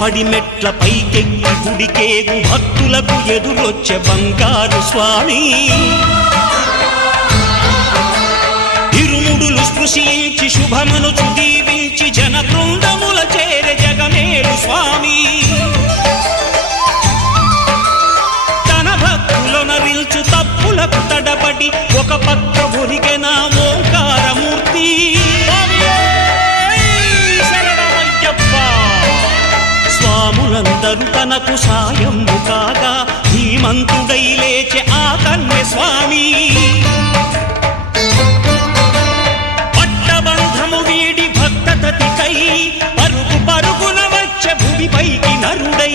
పడి మెట్ల పైకెక్కి గుడికేగు భక్తులకు ఎదురొచ్చే బంగారు స్వామి ఇరుముడులు స్పృశించి శుభమనుచు దీవించి జన బృందముల చేరే జగమేలు స్వామి తన భక్తులనరిల్చు తప్పులకు తడబడి ఒక పక్క ఒరిగెన ఓంకారమూర్తి స్వాములందరూ తనకు సాయము కాగా ధీమంతుడై లేచే ఆ కన్య స్వామి పట్టబంధము వీడి భక్తతతికై పరుగు పరుగున వచ్చే భూమిపైకి నరుడై